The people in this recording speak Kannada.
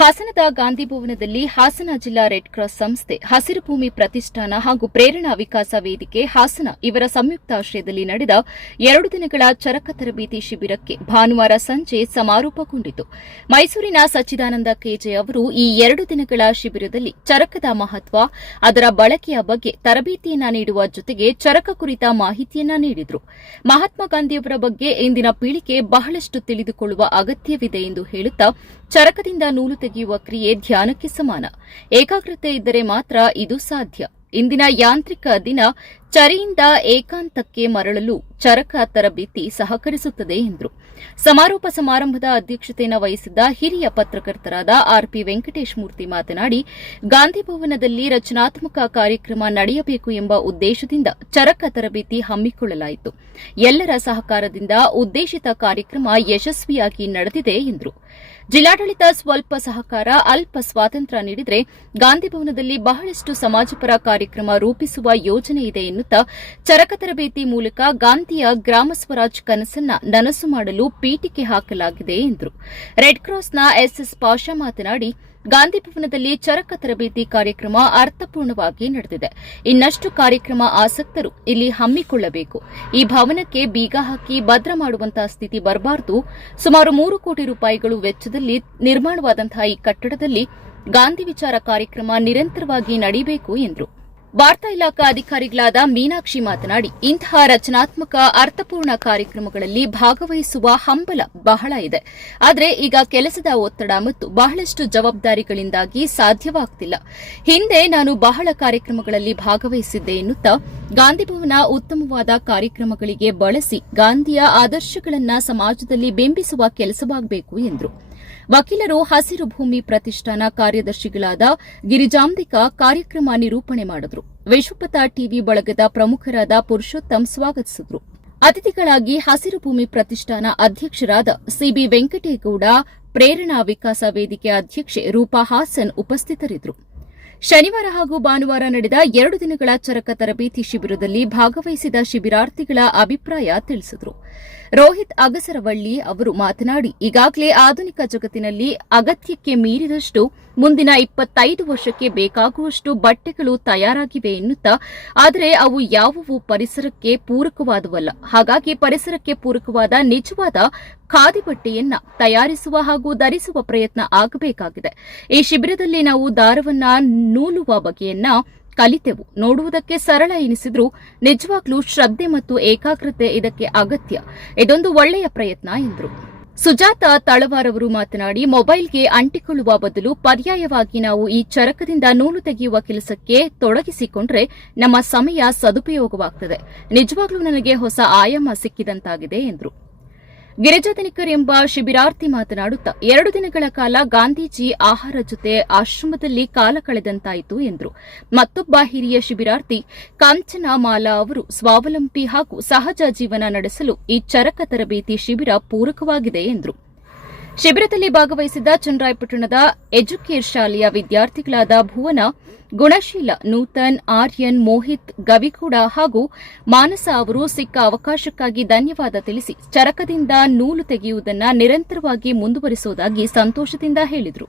ಹಾಸನದ ಗಾಂಧಿ ಭವನದಲ್ಲಿ ಹಾಸನ ಜಿಲ್ಲಾ ರೆಡ್ ಕ್ರಾಸ್ ಸಂಸ್ಥೆ, ಹಸಿರು ಭೂಮಿ ಪ್ರತಿಷ್ಠಾನ ಹಾಗೂ ಪ್ರೇರಣಾ ವಿಕಾಸ ವೇದಿಕೆ, ಹಾಸನ ಇವರ ಸಂಯುಕ್ತಾಶ್ರಯದಲ್ಲಿ ನಡೆದ ಎರಡು ದಿನಗಳ ಚರಕ ತರಬೇತಿ ಶಿಬಿರಕ್ಕೆ ಭಾನುವಾರ ಸಂಜೆ ಸಮಾರೋಪಗೊಂಡಿತು. ಮೈಸೂರಿನ ಸಚ್ಚಿದಾನಂದ ಕೆಜೆ ಅವರು ಈ ಎರಡು ದಿನಗಳ ಶಿಬಿರದಲ್ಲಿ ಚರಕದ ಮಹತ್ವ, ಅದರ ಬಳಕೆಯ ಬಗ್ಗೆ ತರಬೇತಿಯನ್ನ ನೀಡುವ ಜೊತೆಗೆ ಚರಕ ಕುರಿತ ಮಾಹಿತಿಯನ್ನ ನೀಡಿದರು. ಮಹಾತ್ಮ ಗಾಂಧಿಯವರ ಬಗ್ಗೆ ಇಂದಿನ ಪೀಳಿಗೆ ಬಹಳಷ್ಟು ತಿಳಿದುಕೊಳ್ಳುವ ಅಗತ್ಯವಿದೆ ಎಂದು ಹೇಳುತ್ತಾ, ಚರಕದಿಂದ ನೂಲು ತೆಗೆಯುವ ಕ್ರಿಯೆ ಧ್ಯಾನಕ್ಕೆ ಸಮಾನ. ಏಕಾಗ್ರತೆ ಇದ್ದರೆ ಮಾತ್ರ ಇದು ಸಾಧ್ಯ. ಇಂದಿನ ಯಾಂತ್ರಿಕ ದಿನ ಚರಿಯಿಂದ ಏಕಾಂತಕ್ಕೆ ಮರಳಲು ಚರಕ ತರಬೇತಿ ಸಹಕರಿಸುತ್ತದೆ ಎಂದರು. ಸಮಾರೋಪ ಸಮಾರಂಭದ ಅಧ್ಯಕ್ಷತೆಯನ್ನು ವಹಿಸಿದ್ದ ಹಿರಿಯ ಪತ್ರಕರ್ತರಾದ ಆರ್ಪಿ ವೆಂಕಟೇಶ್ ಮೂರ್ತಿ ಮಾತನಾಡಿ, ಗಾಂಧಿ ಭವನದಲ್ಲಿ ರಚನಾತ್ಮಕ ಕಾರ್ಯಕ್ರಮ ನಡೆಯಬೇಕು ಎಂಬ ಉದ್ದೇಶದಿಂದ ಚರಕ ತರಬೇತಿ ಹಮ್ಮಿಕೊಳ್ಳಲಾಯಿತು. ಎಲ್ಲರ ಸಹಕಾರದಿಂದ ಉದ್ದೇಶಿತ ಕಾರ್ಯಕ್ರಮ ಯಶಸ್ವಿಯಾಗಿ ನಡೆದಿದೆ ಎಂದರು. ಜಿಲ್ಲಾಡಳಿತ ಸ್ವಲ್ಪ ಸಹಕಾರ, ಅಲ್ಪ ಸ್ವಾತಂತ್ರ್ಯ ನೀಡಿದರೆ ಗಾಂಧಿ ಭವನದಲ್ಲಿ ಬಹಳಷ್ಟು ಸಮಾಜಪರ ಕಾರ್ಯಕ್ರಮ ರೂಪಿಸುವ ಯೋಜನೆ ಇದೆ ಎನ್ನುತ್ತಾ ಚರಕ ತರಬೇತಿ ಮೂಲಕ ಗಾಂಧಿಯ ಗ್ರಾಮ ಸ್ವರಾಜ್ ಕನಸನ್ನ ನನಸು ಮಾಡಲು ಪೀಠಿಕೆ ಹಾಕಲಾಗಿದೆ ಎಂದರು. ರೆಡ್ ಕ್ರಾಸ್ನ ಎಸ್ಎಸ್ ಪಾಷಾ ಮಾತನಾಡಿ, ಗಾಂಧಿ ಭವನದಲ್ಲಿ ಚರಕ ತರಬೇತಿ ಕಾರ್ಯಕ್ರಮ ಅರ್ಥಪೂರ್ಣವಾಗಿ ನಡೆದಿದೆ. ಇನ್ನಷ್ಟು ಕಾರ್ಯಕ್ರಮ ಆಸಕ್ತರು ಇಲ್ಲಿ ಹಮ್ಮಿಕೊಳ್ಳಬೇಕು. ಈ ಭವನಕ್ಕೆ ಬೀಗ ಹಾಕಿ ಭದ್ರ ಮಾಡುವಂತಹ ಸ್ಥಿತಿ ಬರಬಾರದು. ಸುಮಾರು ಮೂರು ಕೋಟಿ ರೂಪಾಯಿಗಳು ವೆಚ್ಚದಲ್ಲಿ ನಿರ್ಮಾಣವಾದಂತಹ ಈ ಕಟ್ಟಡದಲ್ಲಿ ಗಾಂಧಿ ವಿಚಾರ ಕಾರ್ಯಕ್ರಮ ನಿರಂತರವಾಗಿ ನಡೆಯಬೇಕು ಎಂದರು. ವಾರ್ತಾ ಇಲಾಖಾ ಅಧಿಕಾರಿಗಳಾದ ಮೀನಾಕ್ಷಿ ಮಾತನಾಡಿ, ಇಂತಹ ರಚನಾತ್ಮಕ, ಅರ್ಥಪೂರ್ಣ ಕಾರ್ಯಕ್ರಮಗಳಲ್ಲಿ ಭಾಗವಹಿಸುವ ಹಂಬಲ ಬಹಳ ಇದೆ. ಆದರೆ ಈಗ ಕೆಲಸದ ಒತ್ತಡ ಮತ್ತು ಬಹಳಷ್ಟು ಜವಾಬ್ದಾರಿಗಳಿಂದಾಗಿ ಸಾಧ್ಯವಾಗ್ತಿಲ್ಲ. ಹಿಂದೆ ನಾನು ಬಹಳ ಕಾರ್ಯಕ್ರಮಗಳಲ್ಲಿ ಭಾಗವಹಿಸಿದ್ದೆ ಎನ್ನುತ್ತಾ ಗಾಂಧಿಭವನ ಉತ್ತಮವಾದ ಕಾರ್ಯಕ್ರಮಗಳಿಗೆ ಬಳಸಿ ಗಾಂಧಿಯ ಆದರ್ಶಗಳನ್ನು ಸಮಾಜದಲ್ಲಿ ಬಿಂಬಿಸುವ ಕೆಲಸವಾಗಬೇಕು ಎಂದರು. ವಕೀಲರು ಹಸಿರು ಭೂಮಿ ಪ್ರತಿಷ್ಠಾನ ಕಾರ್ಯದರ್ಶಿಗಳಾದ ಗಿರಿಜಾಂಬಿಕಾ ಕಾರ್ಯಕ್ರಮ ನಿರೂಪಣೆ ಮಾಡಿದ್ರು. ವಿಶ್ವಪಥ ಟಿವಿ ಬಳಗದ ಪ್ರಮುಖರಾದ ಪುರುಷೋತ್ತಮ್ ಸ್ವಾಗತಿಸಿದ್ರು. ಅತಿಥಿಗಳಾಗಿ ಹಸಿರು ಭೂಮಿ ಪ್ರತಿಷ್ಠಾನ ಅಧ್ಯಕ್ಷರಾದ ಸಿಬಿ ವೆಂಕಟೇಗೌಡ, ಪ್ರೇರಣಾ ವಿಕಾಸ ವೇದಿಕೆ ಅಧ್ಯಕ್ಷೆ ರೂಪಾ ಹಾಸನ್ ಉಪಸ್ಥಿತರಿದ್ದರು. ಶನಿವಾರ ಹಾಗೂ ಭಾನುವಾರ ನಡೆದ ಎರಡು ದಿನಗಳ ಚರಕ ತರಬೇತಿ ಶಿಬಿರದಲ್ಲಿ ಭಾಗವಹಿಸಿದ ಶಿಬಿರಾರ್ಥಿಗಳ ಅಭಿಪ್ರಾಯ ತಿಳಿಸಿದರು. ರೋಹಿತ್ ಅಗಸರವಳ್ಳಿ ಅವರು ಮಾತನಾಡಿ, ಈಗಾಗಲೇ ಆಧುನಿಕ ಜಗತ್ತಿನಲ್ಲಿ ಅಗತ್ಯಕ್ಕೆ ಮೀರಿದಷ್ಟು ಮುಂದಿನ ಇಪ್ಪತ್ತೈದು ವರ್ಷಕ್ಕೆ ಬೇಕಾಗುವಷ್ಟು ಬಟ್ಟೆಗಳು ತಯಾರಾಗಿವೆ ಎನ್ನುತ್ತಾ, ಆದರೆ ಅವು ಯಾವುವು ಪರಿಸರಕ್ಕೆ ಪೂರಕವಾದವಲ್ಲ. ಹಾಗಾಗಿ ಪರಿಸರಕ್ಕೆ ಪೂರಕವಾದ ನಿಜವಾದ ಖಾದಿ ಬಟ್ಟೆಯನ್ನ ತಯಾರಿಸುವ ಹಾಗೂ ಧರಿಸುವ ಪ್ರಯತ್ನ ಆಗಬೇಕಾಗಿದೆ. ಈ ಶಿಬಿರದಲ್ಲಿ ನಾವು ದಾರವನ್ನ ನೂಲುವ ಬಗೆಯನ್ನ ಕಲಿತೆವು. ನೋಡುವುದಕ್ಕೆ ಸರಳ ಎನಿಸಿದ್ರೂ ನಿಜವಾಗ್ಲೂ ಶ್ರದ್ಧೆ ಮತ್ತು ಏಕಾಗ್ರತೆ ಇದಕ್ಕೆ ಅಗತ್ಯ. ಇದೊಂದು ಒಳ್ಳೆಯ ಪ್ರಯತ್ನ ಎಂದರು. ಸುಜಾತ ತಳವಾರವರು ಮಾತನಾಡಿ, ಮೊಬೈಲ್ಗೆ ಅಂಟಿಕೊಳ್ಳುವ ಬದಲು ಪರ್ಯಾಯವಾಗಿ ನಾವು ಈ ಚರಕದಿಂದ ನೂಲು ತೆಗೆಯುವ ಕೆಲಸಕ್ಕೆ ತೊಡಗಿಸಿಕೊಂಡ್ರೆ ನಮ್ಮ ಸಮಯ ಸದುಪಯೋಗವಾಗುತ್ತದೆ ನಿಜವಾಗ್ಲೂ ನನಗೆ ಹೊಸ ಆಯಾಮ ಸಿಕ್ಕಿದಂತಾಗಿದೆ, ಎಂದರು. ಗಿರಿಜಾಧನಿಕರ್ ಎಂಬ ಶಿಬಿರಾರ್ಥಿ ಮಾತನಾಡುತ್ತಾ, ಎರಡು ದಿನಗಳ ಕಾಲ ಗಾಂಧೀಜಿ ಆಹಾರ ಜೊತೆ ಆಶ್ರಮದಲ್ಲಿ ಕಾಲ ಕಳೆದಂತಾಯಿತು ಎಂದರು. ಮತ್ತೊಬ್ಬ ಹಿರಿಯ ಶಿಬಿರಾರ್ಥಿ ಕಾಂಚನ ಮಾಲಾ ಅವರು ಸ್ವಾವಲಂಬಿ ಹಾಗೂ ಸಹಜ ಜೀವನ ನಡೆಸಲು ಈ ಚರಕ ತರಬೇತಿ ಶಿಬಿರ ಪೂರಕವಾಗಿದೆ ಎಂದರು. ಶಿಬಿರದಲ್ಲಿ ಭಾಗವಹಿಸಿದ್ದ ಚನ್ನರಾಯಪಟ್ಟಣದ ಎಜುಕೇರ್ ಶಾಲೆಯ ವಿದ್ಯಾರ್ಥಿಗಳಾದ ಭುವನ, ಗುಣಶೀಲ, ನೂತನ್, ಆರ್ಯನ್, ಮೋಹಿತ್ ಗವಿಗೂಡ ಹಾಗೂ ಮಾನಸ ಅವರು ಸಿಕ್ಕ ಅವಕಾಶಕ್ಕಾಗಿ ಧನ್ಯವಾದ ತಿಳಿಸಿ ಚರಕದಿಂದ ನೂಲು ತೆಗೆಯುವುದನ್ನು ನಿರಂತರವಾಗಿ ಮುಂದುವರಿಸುವುದಾಗಿ ಸಂತೋಷದಿಂದ ಹೇಳಿದರು.